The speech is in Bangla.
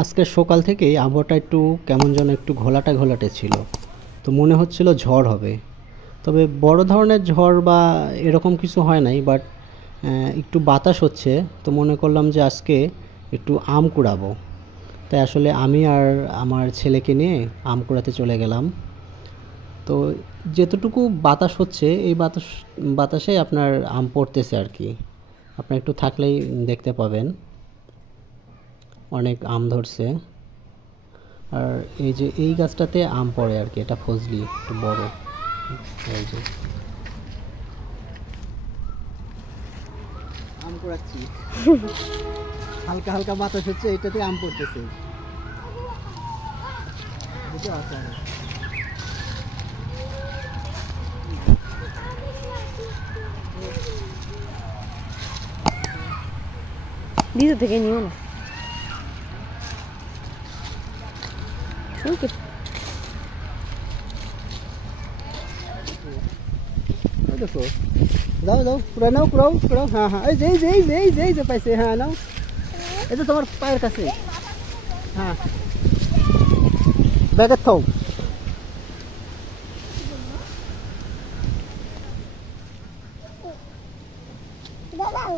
আজকে সকাল থেকেই আবহাওয়াটা একটু কেমন যেন একটু ঘোলাটে ঘোলাটে ছিল। তো মনে হচ্ছিল ঝড় হবে। তবে বড় ধরনের ঝড় বা এরকম কিছু হয় নাই, বাট একটু বাতাস হচ্ছে। তো মনে করলাম যে আজকে একটু আম কুড়াবো। তাই আসলে আমি আর আমার ছেলেকে নিয়ে আম কুড়াতে চলে গেলাম। তো যেতটুকু বাতাস হচ্ছে এই বাতাসে আপনার আম পড়তেছে আর কি। আপনার একটু থাকলেই দেখতে পাবেন অনেক আম ধরছে। আর এই যে এই গাছটাতে আম পড়ে আর কি, এটা ফজলি একটু বড়। এই যে আম কুড়াচ্ছি, হালকা হালকা বাতাস হচ্ছে, এটাতে আম পড়তেছে। বুঝতে পারছেন? ভিতর থেকে নিও না। ওকে, দেখো, যাও যাও, কুড়াও নাও, কুড়াও কুড়াও। হ্যাঁ হ্যাঁ, এই যে এই যে এই যে এই যে এই যে পাইছে, হ্যাঁ নাও। এই তো তোমার পায়ের কাছে। হ্যাঁ, ব্যাগের থাও। দাঁড়াও।